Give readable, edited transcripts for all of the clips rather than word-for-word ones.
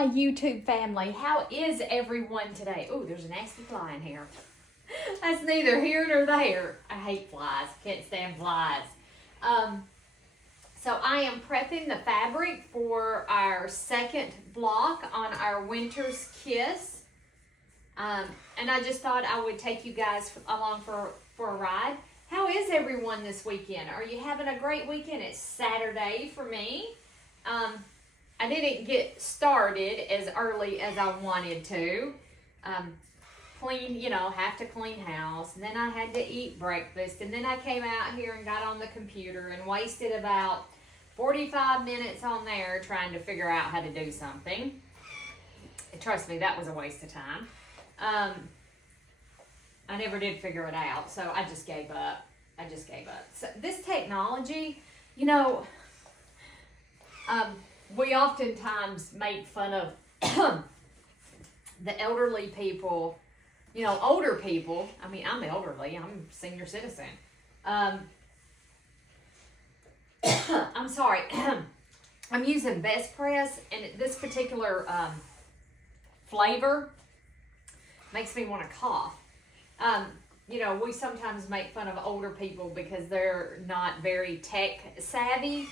my YouTube family. How is everyone today? Oh, there's a nasty fly in here. That's neither here nor there. I hate flies. Can't stand flies. So I am prepping the fabric for our second block on our Winter's Kiss. And I just thought I would take you guys along for a ride. How is everyone this weekend? Are you having a great weekend? It's Saturday for me. I didn't get started as early as I wanted to. Have to clean house. And then I had to eat breakfast. And then I came out here and got on the computer and wasted about 45 minutes on there trying to figure out how to do something. Trust me, that was a waste of time. I never did figure it out, so I just gave up. So this technology, we oftentimes make fun of the elderly people, older people. I mean, I'm elderly. I'm a senior citizen. I'm sorry. I'm using Best Press, and this particular flavor makes me want to cough. We sometimes make fun of older people because they're not very tech savvy.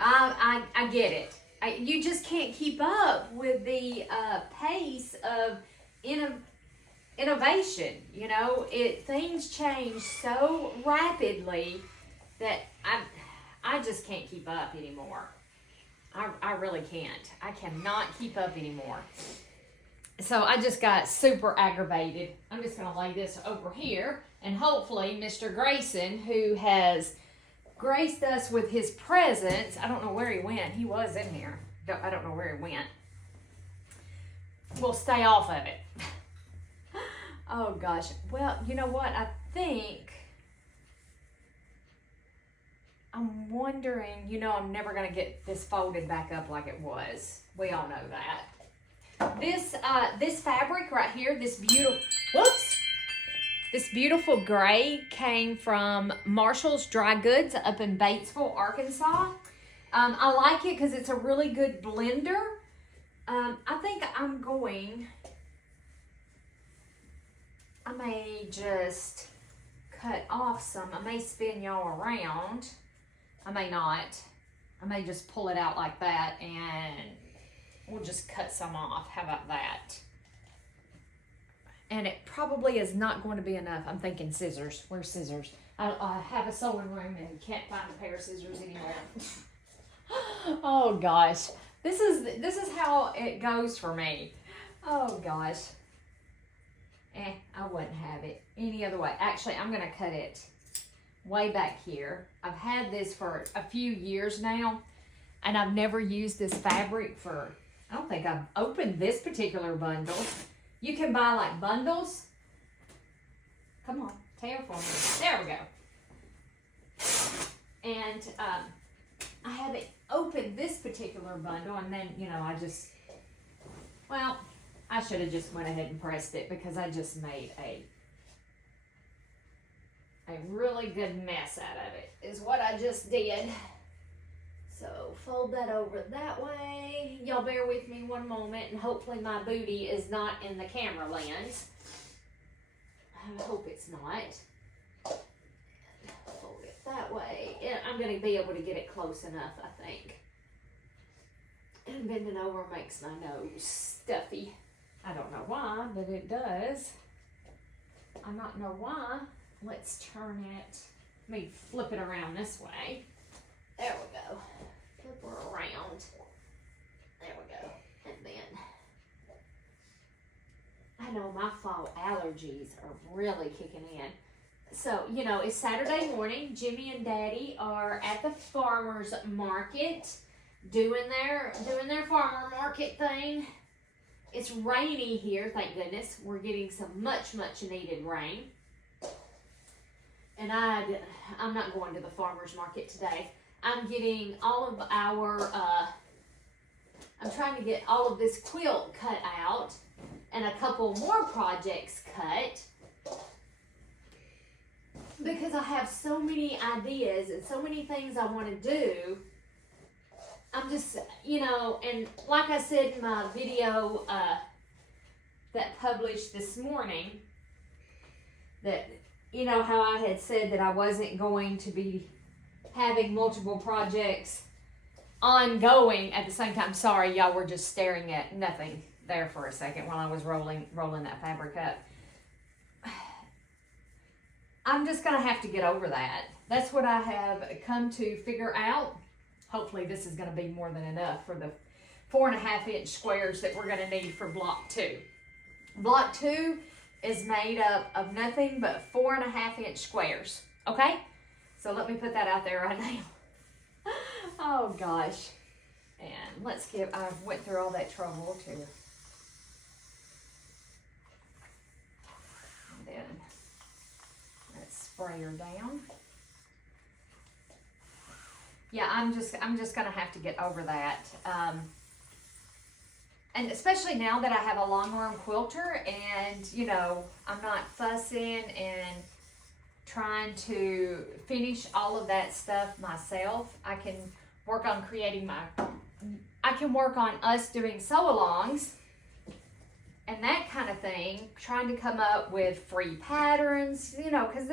I get it. You just can't keep up with the pace of innovation. Things change so rapidly that I just can't keep up anymore. I really can't. I cannot keep up anymore. So I just got super aggravated. I'm just going to lay this over here. And hopefully Mr. Grayson, who has graced us with his presence, I don't know where he went. He was in here. I don't know where he went. We'll stay off of it. Oh, gosh. Well, you know what? I think I'm wondering, I'm never going to get this folded back up like it was. We all know that. This fabric right here, this beautiful gray came from Marshall's Dry Goods up in Batesville, Arkansas. I like it because it's a really good blender. I think I may just cut off some. I may spin y'all around. I may not. I may just pull it out like that and we'll just cut some off. How about that? And it probably is not going to be enough. I'm thinking scissors. Where's scissors? I have a sewing room and can't find a pair of scissors anywhere. Oh gosh. This is how it goes for me. Oh gosh. I wouldn't have it any other way. Actually, I'm going to cut it way back here. I've had this for a few years now, and I've never used this fabric I don't think I've opened this particular bundle. You can buy like bundles. Come on, tear for me. There we go. And I haven't opened this particular bundle, and then, I should have just went ahead and pressed it because I just made a really good mess out of it, is what I just did. So fold that over that way. Y'all bear with me one moment, and hopefully my booty is not in the camera lens. I hope it's not. Fold it that way. I'm going to be able to get it close enough, I think. And bending over makes my nose stuffy. I don't know why, but it does. I don't know why. Let's turn it. Let me flip it around this way. There we go. Flip her around. There we go. And then, I know my fall allergies are really kicking in. So, it's Saturday morning. Jimmy and Daddy are at the farmer's market doing their farmer market thing. It's rainy here, thank goodness. We're getting some much needed rain. And I'm not going to the farmer's market today. I'm getting all of I'm trying to get all of this quilt cut out and a couple more projects cut because I have so many ideas and so many things I want to do I'm just, you know, and like I said in my video that published this morning, that, you know, how I had said that I wasn't going to be having multiple projects ongoing at the same time. Sorry, y'all were just staring at nothing there for a second while I was rolling that fabric up. I'm just going to have to get over that. That's what I have come to figure out. Hopefully this is going to be more than enough for the 4.5-inch squares that we're going to need for block 2. Block 2 is made up of nothing but 4.5-inch squares. Okay? So let me put that out there right now. Oh gosh. And I went through all that trouble to, and then let's spray her down. Yeah, I'm just gonna have to get over that. And especially now that I have a long arm quilter and, you know, I'm not fussing and trying to finish all of that stuff myself. I can work on us doing sew-alongs and that kind of thing, trying to come up with free patterns, you know, because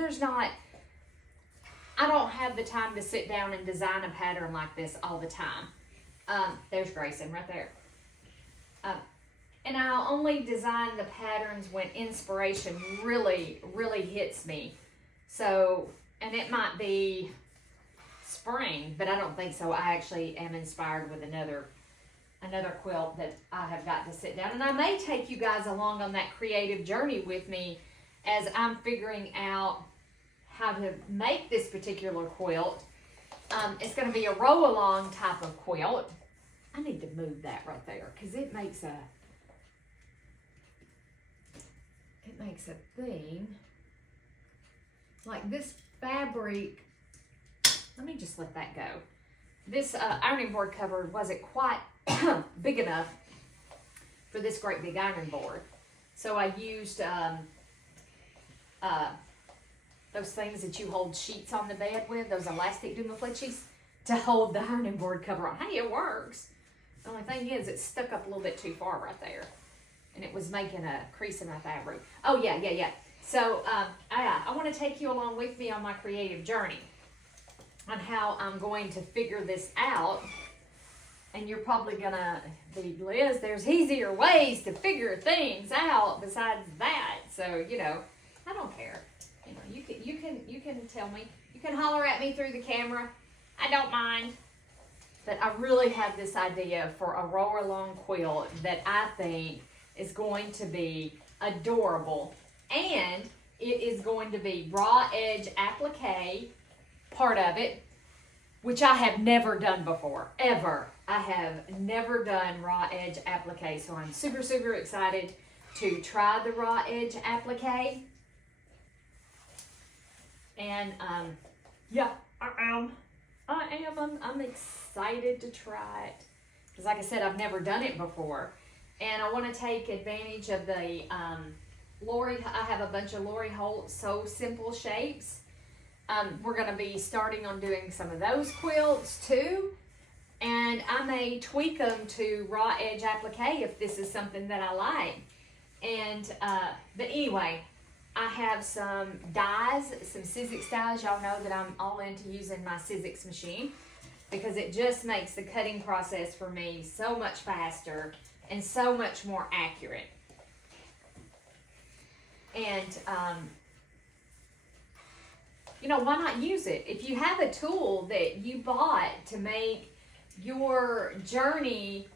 I don't have the time to sit down and design a pattern like this all the time. There's Grayson right there. And I'll only design the patterns when inspiration really, really hits me. So, and it might be spring, but I don't think so. I actually am inspired with another quilt that I have got to sit down. And I may take you guys along on that creative journey with me as I'm figuring out how to make this particular quilt. It's going to be a row-along type of quilt. I need to move that right there because it makes a thing. Like this fabric, let me just let that go. This ironing board cover wasn't quite big enough for this great big ironing board. So I used those things that you hold sheets on the bed with, those elastic dumaflechis, to hold the ironing board cover on. Hey, it works. The only thing is it stuck up a little bit too far right there. And it was making a crease in my fabric. Oh, yeah. So I want to take you along with me on my creative journey on how I'm going to figure this out. And you're probably going to be, Liz, there's easier ways to figure things out besides that. So, you know, I don't care. You know, you can tell me. You can holler at me through the camera. I don't mind. But I really have this idea for a row-along quilt that I think is going to be adorable, and it is going to be raw edge applique part of it, which I have never done before, ever. I have never done raw edge applique, so I'm super, super excited to try the raw edge applique. And yeah, I'm excited to try it because, like I said, I've never done it before. And I want to take advantage of the Lori. I have a bunch of Lori Holt So Simple shapes. We're going to be starting on doing some of those quilts too. And I may tweak them to raw edge applique if this is something that I like. And but anyway, I have some dies, some Sizzix dies. Y'all know that I'm all into using my Sizzix machine because it just makes the cutting process for me so much faster and so much more accurate. And, you know, why not use it? If you have a tool that you bought to make your journey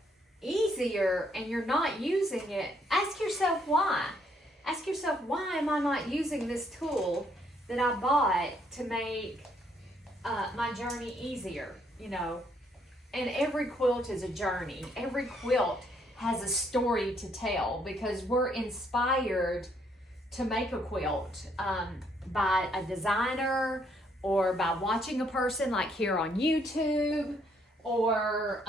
easier and you're not using it, ask yourself why. Ask yourself, why am I not using this tool that I bought to make my journey easier, you know? And every quilt is a journey. Every quilt has a story to tell because we're inspired to make a quilt by a designer or by watching a person like here on YouTube or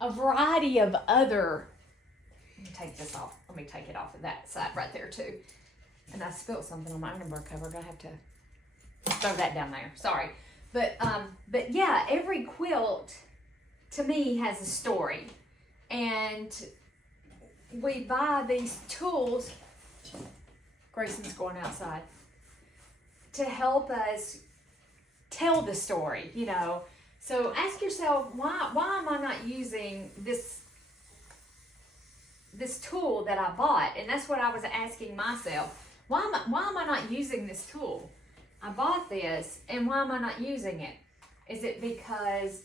a variety of other. Let me take this off. Let me take it off of that side right there too. And I spilled something on my ironing board cover. I'm gonna have to throw that down there. Sorry. But yeah, every quilt to me has a story, and we buy these tools. Grayson's going outside to help us tell the story, you know. So ask yourself, why am I not using this tool that I bought? And that's what I was asking myself. Why am I not using this tool? I bought this, and why am I not using it? Is it because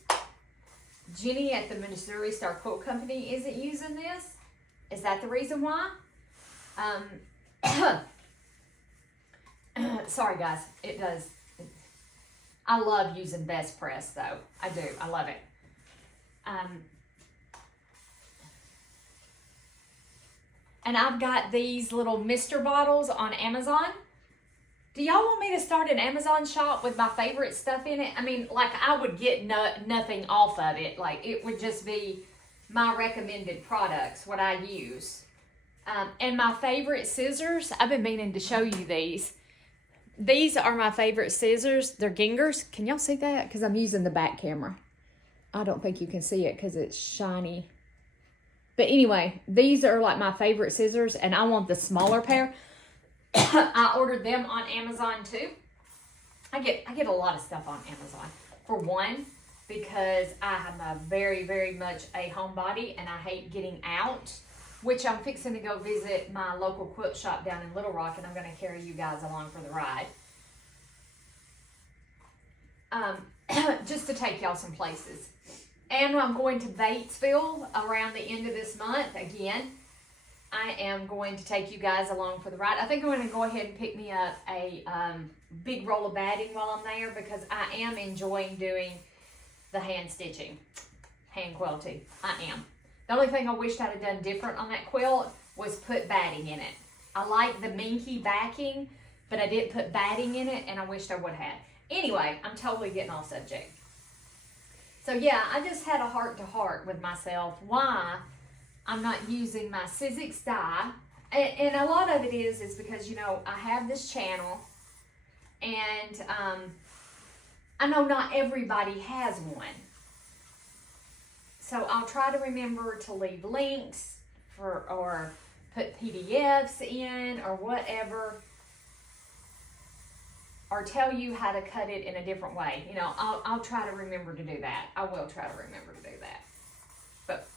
Jenny at the Missouri Star Quilt Company isn't using this? Is that the reason why? Sorry guys, it does. I love using Best Press though. I do, I love it. And I've got these little mister bottles on Amazon. Do y'all want me to start an Amazon shop with my favorite stuff in it? I mean, like, I would get nothing off of it. Like, it would just be my recommended products, what I use. And my favorite scissors, I've been meaning to show you these. These are my favorite scissors. They're Gingers. Can y'all see that? Because I'm using the back camera. I don't think you can see it because it's shiny. But anyway, these are like my favorite scissors, and I want the smaller pair. I ordered them on Amazon too. I get a lot of stuff on Amazon. For one, because I am a very, very much a homebody and I hate getting out, which I'm fixing to go visit my local quilt shop down in Little Rock, and I'm going to carry you guys along for the ride. Just to take y'all some places. And I'm going to Batesville around the end of this month again. I am going to take you guys along for the ride. I think I'm going to go ahead and pick me up a big roll of batting while I'm there, because I am enjoying doing the hand stitching, hand quilting. I am. The only thing I wished I'd have done different on that quilt was put batting in it. I like the minky backing, but I didn't put batting in it, and I wished I would have. Anyway, I'm totally getting off subject. So yeah, I just had a heart-to-heart with myself why I'm not using my Sizzix die. And a lot of it is because, you know, I have this channel, and I know not everybody has one. So I'll try to remember to leave links or put PDFs in or whatever, or tell you how to cut it in a different way. You know, I'll try to remember to do that. I will try to remember to do that. But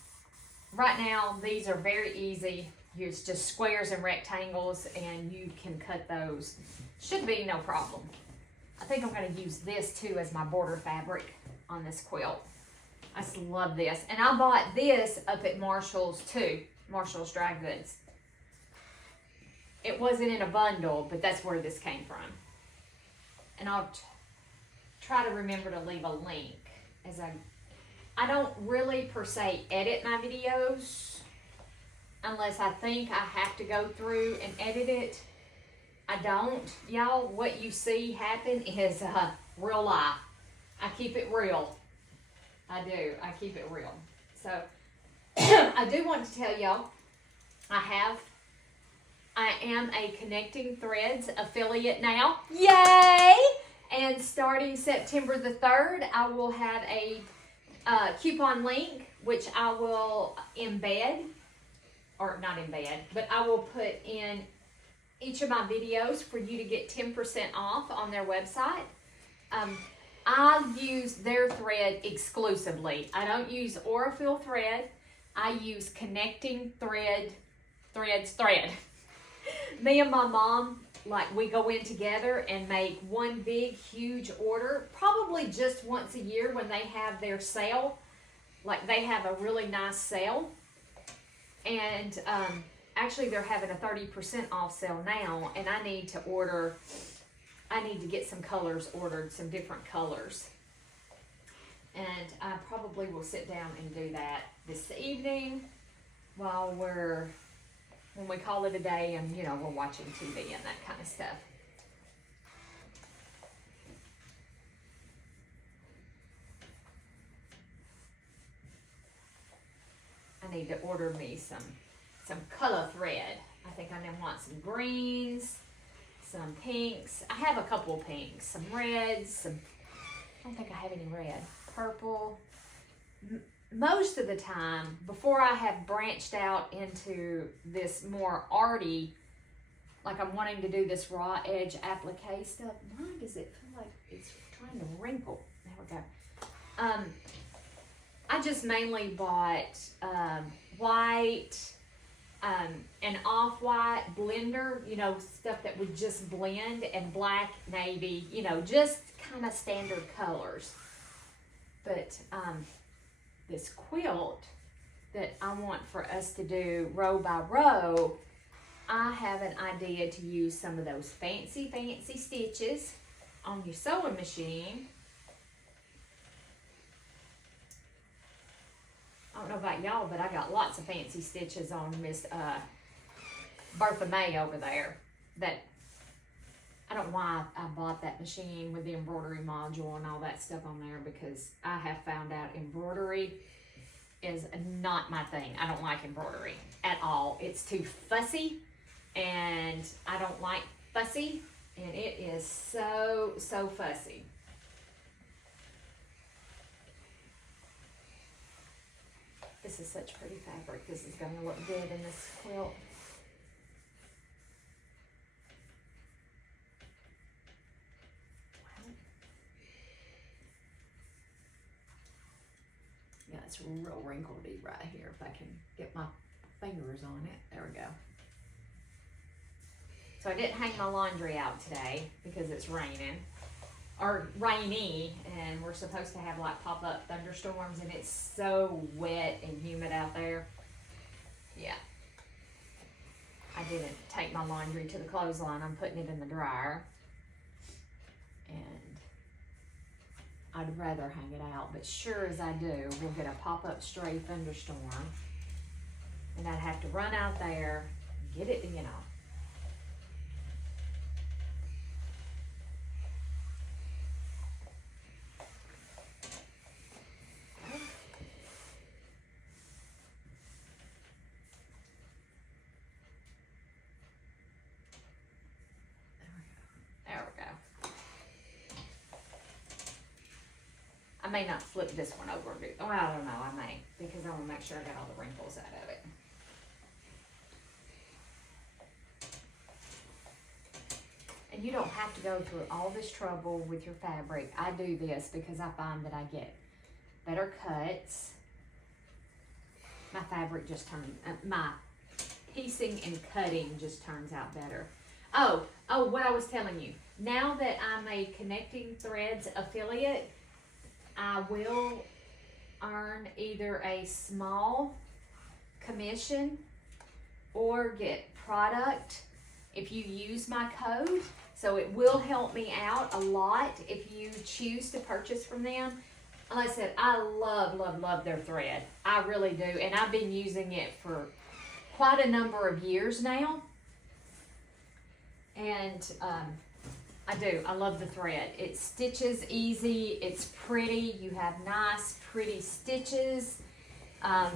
right now, these are very easy. It's just squares and rectangles, and you can cut those. Should be no problem. I think I'm going to use this too as my border fabric on this quilt. I just love this. And I bought this up at Marshall's too. Marshall's Dry Goods. It wasn't in a bundle, but that's where this came from. And I'll try to remember to leave a link. As I don't really per se edit my videos unless I think I have to go through and edit it. I don't. Y'all, what you see happen is real life. I keep it real. I do. I keep it real. So, I do want to tell y'all, I am a Connecting Threads affiliate now. Yay! And starting September the 3rd, I will have a coupon link, which I will embed, or not embed, but I will put in each of my videos for you to get 10% off on their website. I use their thread exclusively. I don't use Aurifil thread. I use Connecting Threads thread. Me and my mom, like, we go in together and make one big, huge order, probably just once a year when they have their sale. Like, they have a really nice sale. And actually, they're having a 30% off sale now, and I need to get some colors ordered, some different colors. And I probably will sit down and do that this evening while when we call it a day and, you know, we're watching TV and that kind of stuff. I need to order me some color thread. I think I want some greens, some pinks. I have a couple of pinks, some reds, don't think I have any red. Purple. Most of the time, before I have branched out into this more arty, like I'm wanting to do this raw edge applique stuff. Why does it feel like it's trying to wrinkle? There we go. I just mainly bought white, an off-white blender, you know, stuff that would just blend, and black, navy, you know, just kind of standard colors. But this quilt that I want for us to do row by row, I have an idea to use some of those fancy stitches on your sewing machine. I don't know about y'all, but I got lots of fancy stitches on Miss Bertha May over there. That I don't know why I bought that machine with the embroidery module and all that stuff on there, because I have found out embroidery is not my thing. I don't like embroidery at all. It's too fussy, and I don't like fussy, and it is so fussy. This is such pretty fabric. This is going to look good in this quilt. Yeah, it's real wrinkledy right here. If I can get my fingers on it. There we go. So I didn't hang my laundry out today because it's raining. Or rainy, and we're supposed to have like pop-up thunderstorms, and it's so wet and humid out there. Yeah. I didn't take my laundry to the clothesline. I'm putting it in the dryer. And I'd rather hang it out, but sure as I do, we'll get a pop-up stray thunderstorm, and I'd have to run out there, get it, you know. I may not flip this one over. Oh, I don't know. I may, because I want to make sure I got all the wrinkles out of it. And you don't have to go through all this trouble with your fabric. I do this because I find that I get better cuts. My fabric just turns, my piecing and cutting just turns out better. Oh, what I was telling you. Now that I'm a Connecting Threads affiliate, I will earn either a small commission or get product if you use my code. So it will help me out a lot if you choose to purchase from them. Like I said, I love their thread. I really do. And I've been using it for quite a number of years now. And I do. I love the thread. It stitches easy. It's pretty. You have nice, pretty stitches. And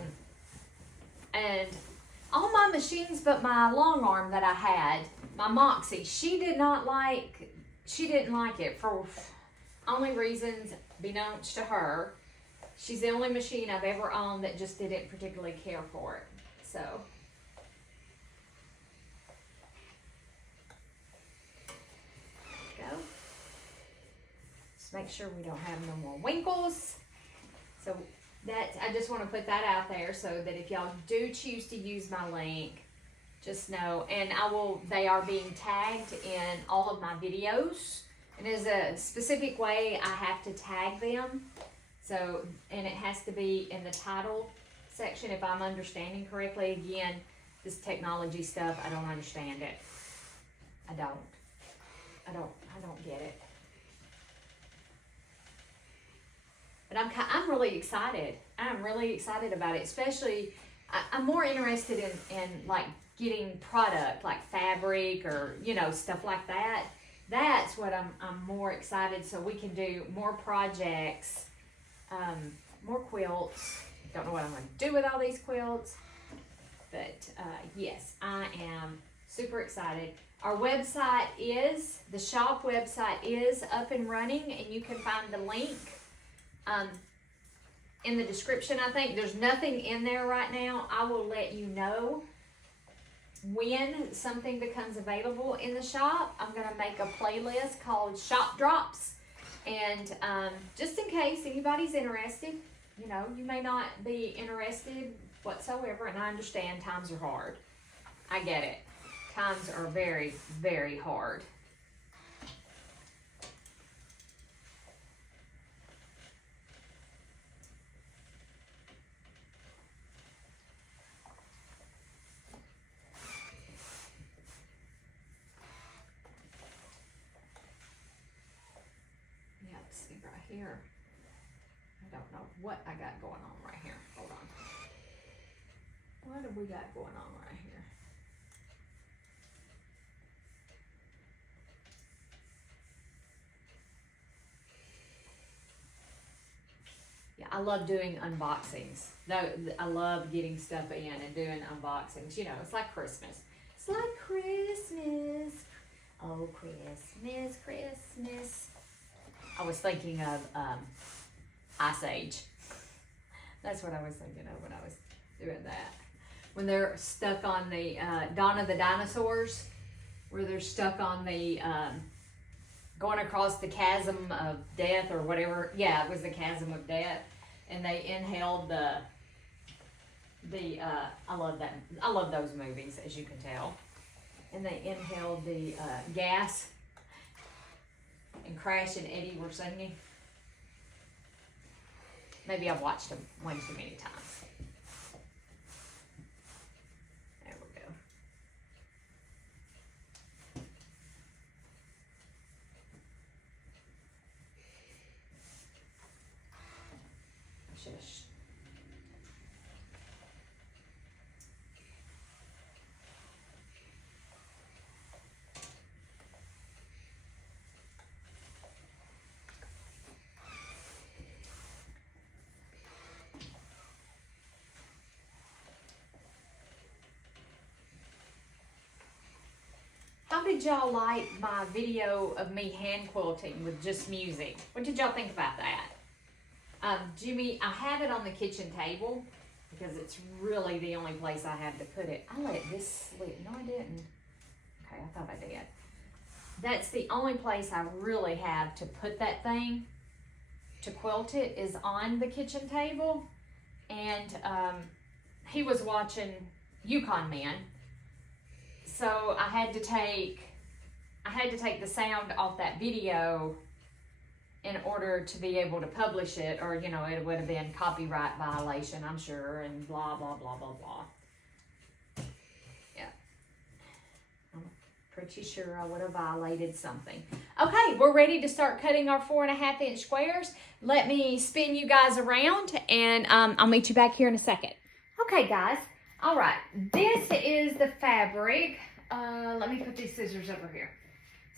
all my machines but my long arm that I had, my Moxie, she didn't like it for only reasons beknownst to her. She's the only machine I've ever owned that just didn't particularly care for it. So make sure we don't have no more winkles. So that, I just want to put that out there so that if y'all do choose to use my link, just know, and they are being tagged in all of my videos, and there's a specific way I have to tag them. So, and it has to be in the title section if I'm understanding correctly. Again, this technology stuff, I don't understand it. I don't get it. But I'm really excited. I'm really excited about it. Especially, I'm more interested in like getting product like fabric or, you know, stuff like that. That's what I'm more excited, so we can do more projects, more quilts. Don't know what I'm going to do with all these quilts, but yes, I am super excited. Our website is, the shop website is up and running, and you can find the link in the description. I think there's nothing in there right now. I will let you know when something becomes available in the shop. I'm going to make a playlist called Shop Drops, and just in case anybody's interested, you know, you may not be interested whatsoever, and I understand times are hard. I get it. Times are very, very hard. Yeah, see right here. I don't know what I got going on right here. Hold on. What have we got going on right here? Yeah, I love doing unboxings. I love getting stuff in and doing unboxings. You know, it's like Christmas. It's like Christmas. Oh, Christmas, Christmas. I was thinking of Ice Age. That's what I was thinking of when I was doing that. When they're stuck on the Dawn of the Dinosaurs, where they're stuck on the going across the chasm of death or whatever. Yeah, it was the chasm of death, and they inhaled the I love that. I love those movies, as you can tell. And they inhaled the gas, and Crash and Eddie were singing. Maybe I've watched them one too many times. There we go. Shush. How did y'all like my video of me hand quilting with just music? What did y'all think about that? Jimmy, I have it on the kitchen table because it's really the only place I have to put it. I let this slip. No, I didn't. Okay, I thought I did. That's the only place I really have to put that thing to quilt it is on the kitchen table. And he was watching Yukon Man. So I had to take the sound off that video in order to be able to publish it, or you know, it would have been copyright violation, I'm sure, and blah blah blah blah blah. Yeah, I'm pretty sure I would have violated something. Okay, we're ready to start cutting our 4.5 inch squares. Let me spin you guys around, and I'll meet you back here in a second. Okay, guys. All right, this is the fabric. Let me put these scissors over here.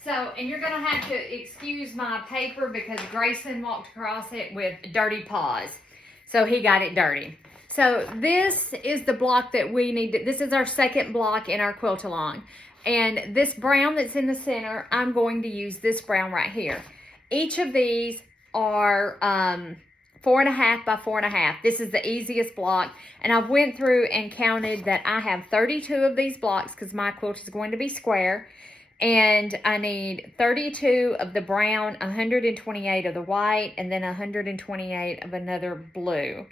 So, and you're gonna have to excuse my paper because Grayson walked across it with dirty paws. So he got it dirty. So this is the block that we need. This is our second block in our quilt along. And this brown that's in the center, I'm going to use this brown right here. Each of these are 4.5 by 4.5. This is the easiest block. And I went through and counted that I have 32 of these blocks because my quilt is going to be square. And I need 32 of the brown, 128 of the white, and then 128 of another blue.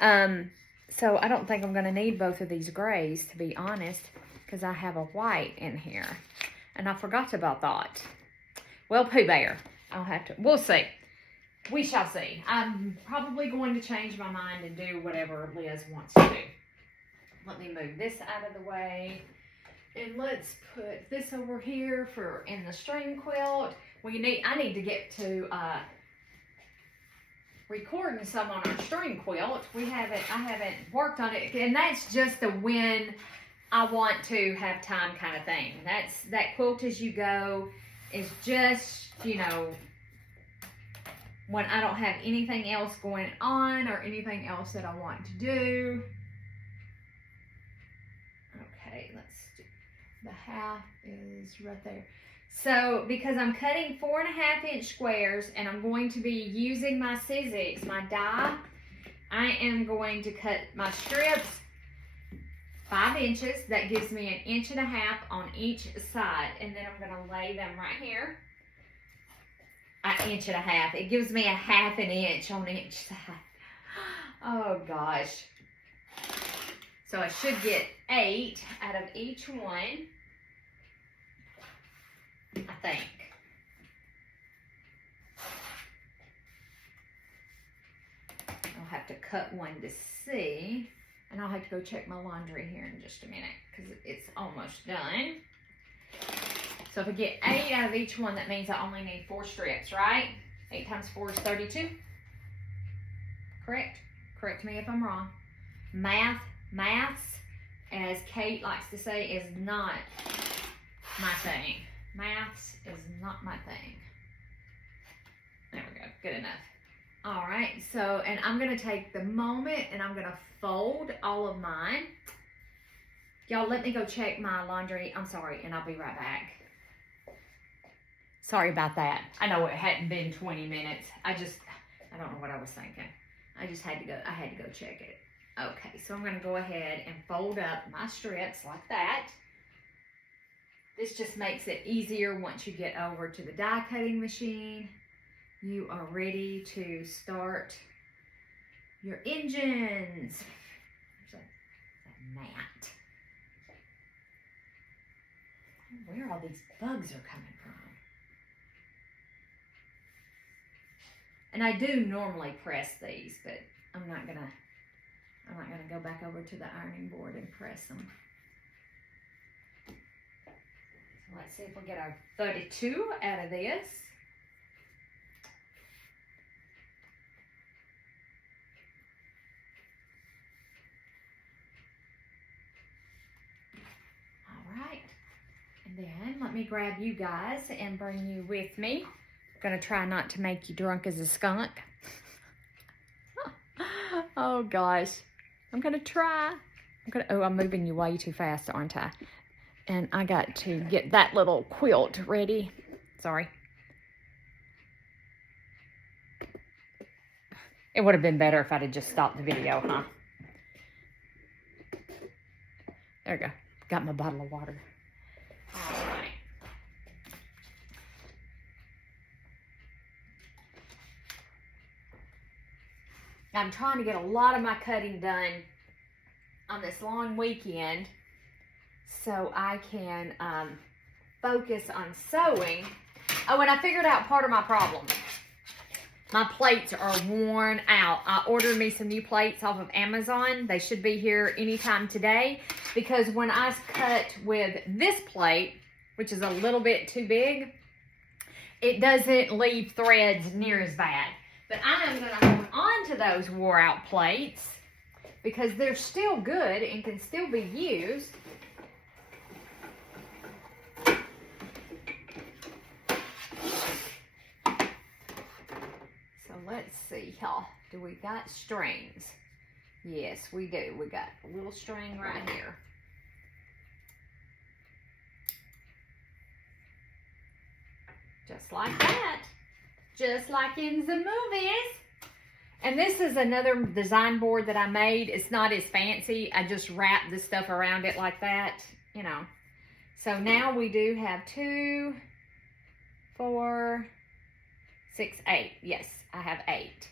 So I don't think I'm going to need both of these grays, to be honest, because I have a white in here. And I forgot about that. Well, Pooh Bear, I'll have to, we'll see. We shall see. I'm probably going to change my mind and do whatever Liz wants to do. Let me move this out of the way. And let's put this over here for in the string quilt. I need to get to recording some on our string quilt. I haven't worked on it, and that's just the when I want to have time kind of thing. That quilt as you go is just, you know, when I don't have anything else going on or anything else that I want to do. Okay, let's do The half is right there. So because I'm cutting 4.5-inch squares and I'm going to be using my Sizzix, my die, I am going to cut my strips 5 inches. That gives me 1.5 inches on each side. And then I'm going to lay them right here. 1.5 inches. It gives me 1/2 inch on each side. Oh gosh. So I should get 8 out of each one, I think. I'll have to cut one to see, and I'll have to go check my laundry here in just a minute because it's almost done. So if I get 8 out of each one, that means I only need 4 strips, right? 8 times 4 is 32. Correct? Correct me if I'm wrong. Maths, as Kate likes to say, is not my thing. Maths is not my thing. There we go, good enough. All right, so, and I'm gonna take the moment and I'm gonna fold all of mine. Y'all let me go check my laundry. I'm sorry, and I'll be right back. Sorry about that. I know it hadn't been 20 minutes. I don't know what I was thinking. I had to go check it. Okay, so I'm gonna go ahead and fold up my strips like that. This just makes it easier once you get over to the die cutting machine. You are ready to start your engines. There's a mat. Where all these bugs are coming from. And I do normally press these, but I'm not gonna go back over to the ironing board and press them. So let's see if we'll get our 32 out of this. All right, and then let me grab you guys and bring you with me. I'm gonna try not to make you drunk as a skunk. Oh gosh, I'm gonna try. Oh, I'm moving you way too fast, aren't I? And I got to get that little quilt ready. Sorry. It would have been better if I'd have just stopped the video, huh? There we go. Got my bottle of water. All right. I'm trying to get a lot of my cutting done on this long weekend so I can focus on sewing. Oh, and I figured out part of my problem. My plates are worn out. I ordered me some new plates off of Amazon. They should be here anytime today because when I cut with this plate, which is a little bit too big, it doesn't leave threads near as bad. But I am going to hold on to those wore out plates because they're still good and can still be used. So let's see, y'all. Do we got strings? Yes, we do. We got a little string right here. Just like that. Just like in the movies. And this is another design board that I made. It's not as fancy. I just wrapped the stuff around it like that, you know. So now we do have 2, 4, 6, 8. Yes, I have 8.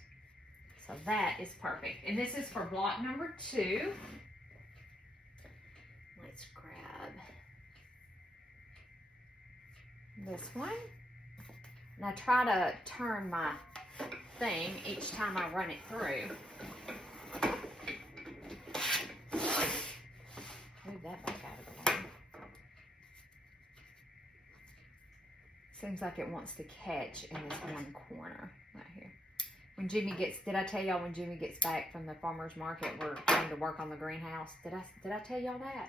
So that is perfect. And this is for block number 2. Let's grab this one. And I try to turn my thing each time I run it through. Move that back out of the way. Seems like it wants to catch in this one corner right here. When Jimmy gets, did I tell y'all when Jimmy gets back from the farmer's market, we're going to work on the greenhouse? Did I tell y'all that?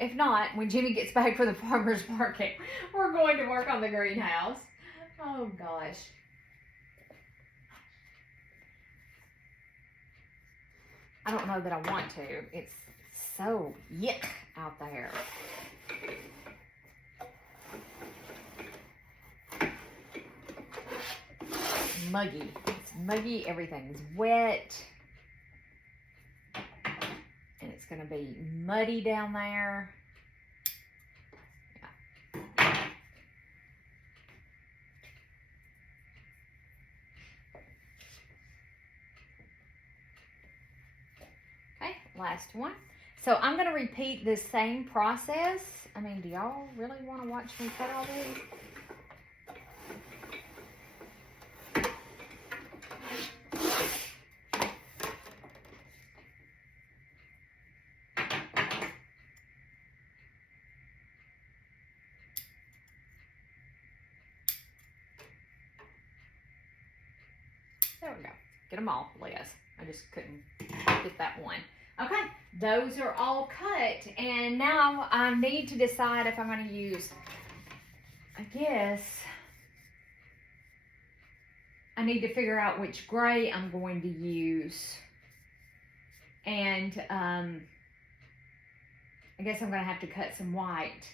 If not, when Jimmy gets back from the farmer's market, we're going to work on the greenhouse. Oh gosh. I don't know that I want to. It's so yuck out there. muggy. It's muggy, everything's wet. And it's gonna be muddy down there. Yeah. Okay, last one. So I'm gonna repeat this same process. I mean, do y'all really wanna watch me cut all these? There we go. Get them all, Liz. I just couldn't get that one. Okay, those are all cut. And now I need to decide if I'm going to use, I guess, I need to figure out which gray I'm going to use. And I guess I'm going to have to cut some white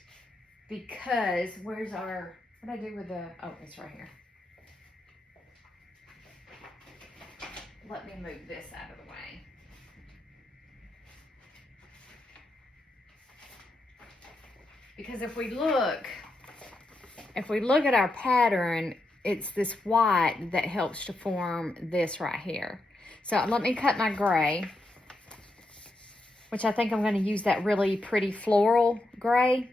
because where's our, what did I do with the, oh, it's right here. Let me move this out of the way. Because if we look at our pattern, it's this white that helps to form this right here. So let me cut my gray, which I think I'm going to use that really pretty floral gray.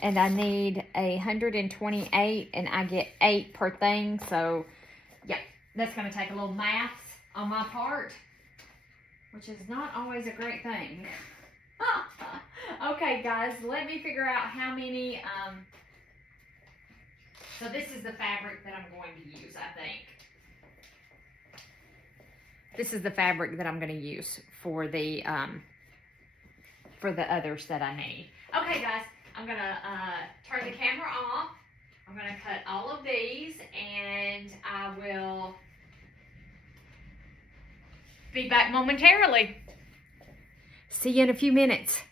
And I need 128, and I get 8 per thing. So, yeah. That's going to take a little math on my part, which is not always a great thing. Okay, guys, let me figure out how many. So this is the fabric that I'm going to use, I think. This is the fabric that I'm going to use for the others that I need. Okay, guys, I'm going to turn the camera off. I'm going to cut all of these, and I will be back momentarily. See you in a few minutes.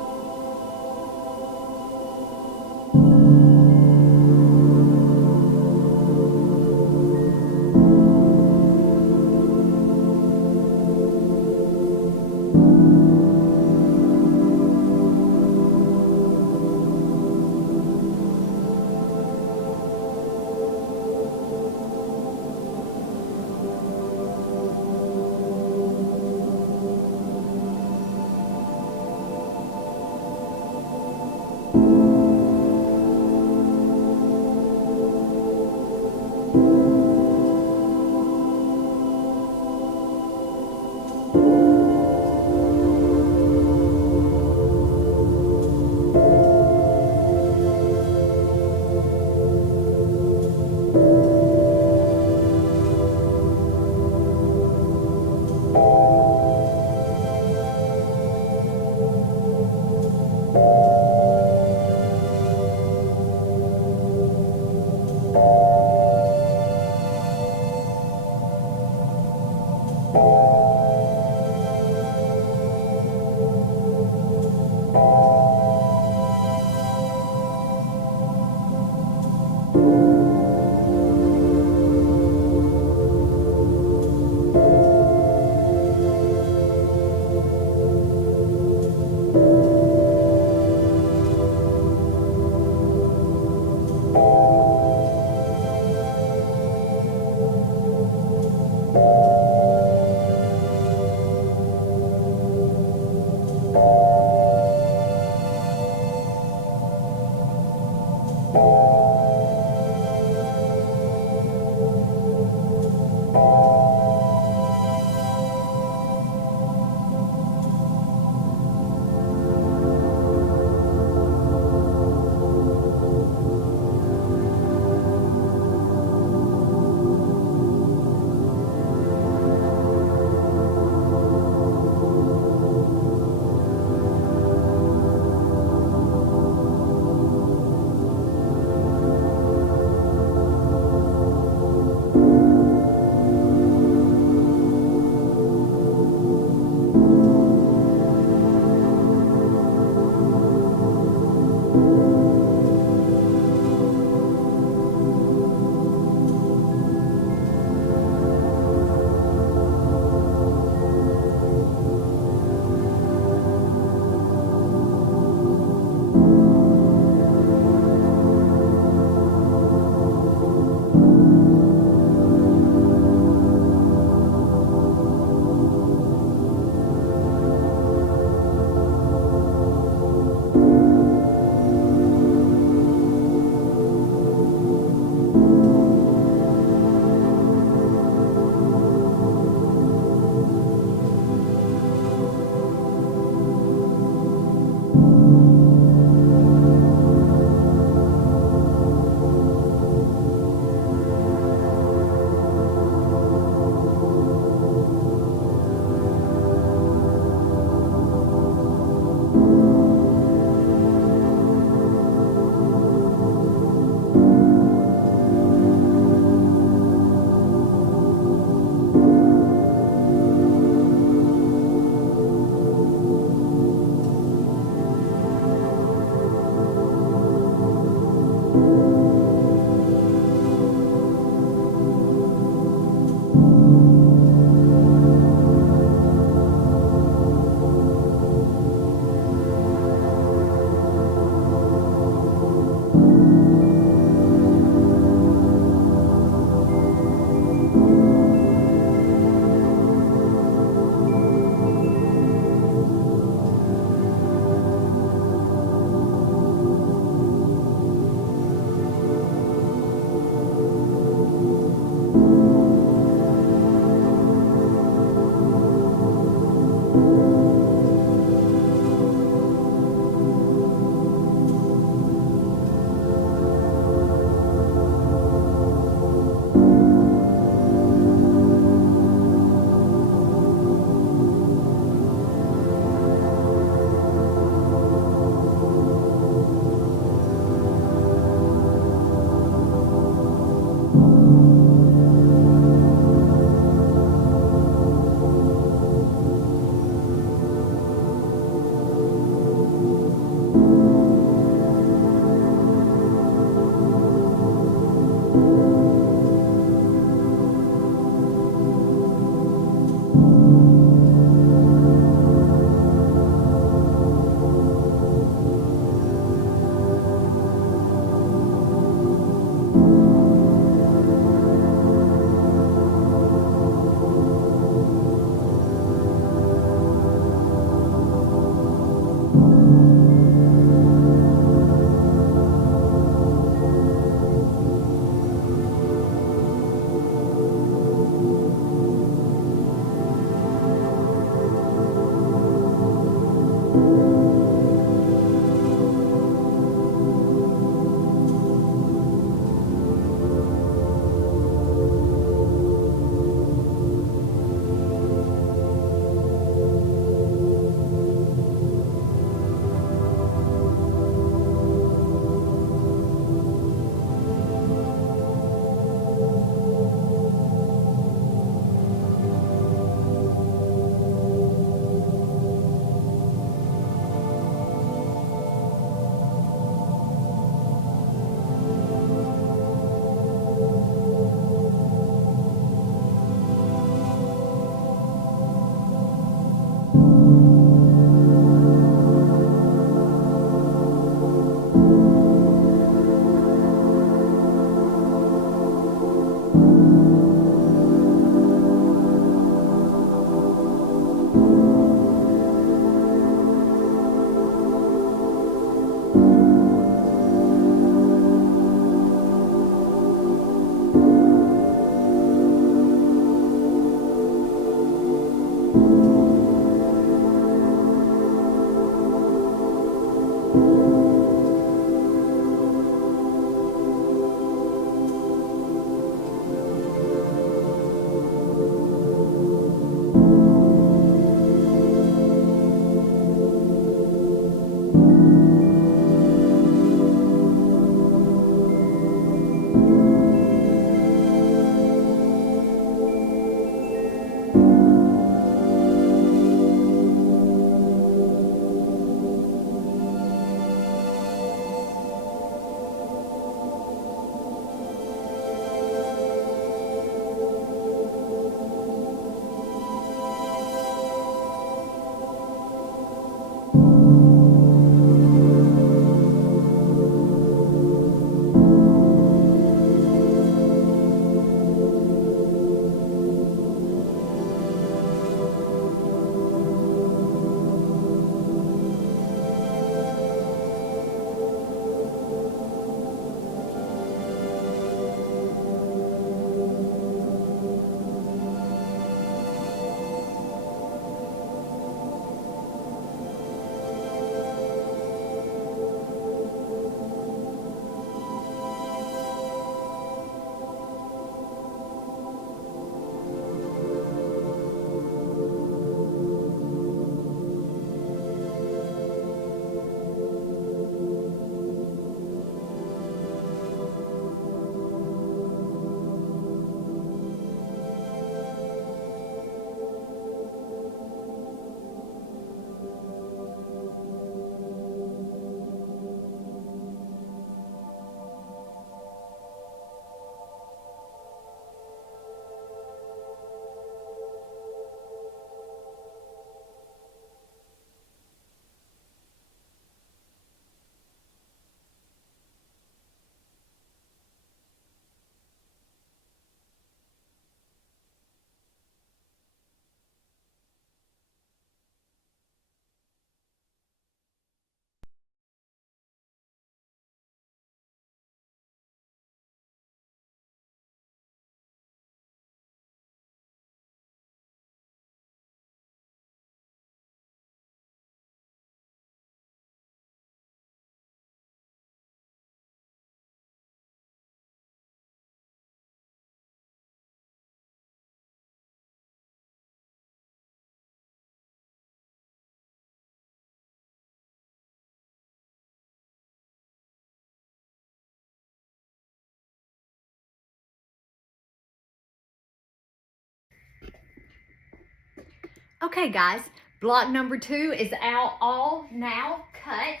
Okay guys, block number 2 is out all now cut.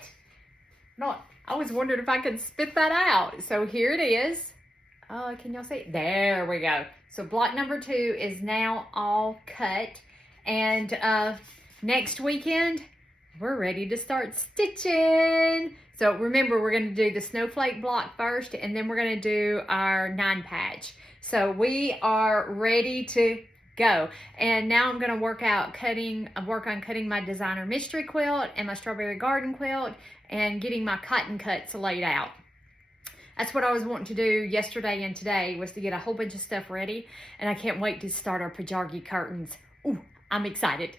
No, I was wondering if I could spit that out. So here it is. Oh, can y'all see? There we go. So block number 2 is now all cut. And next weekend, we're ready to start stitching. So remember, we're gonna do the snowflake block first, and then we're gonna do our 9 patch. So we are ready to go. And now I'm gonna work on cutting my designer mystery quilt and my strawberry garden quilt and getting my cotton cuts laid out. That's what I was wanting to do yesterday and today, was to get a whole bunch of stuff ready, and I can't wait to start our pajargi curtains. Ooh, I'm excited.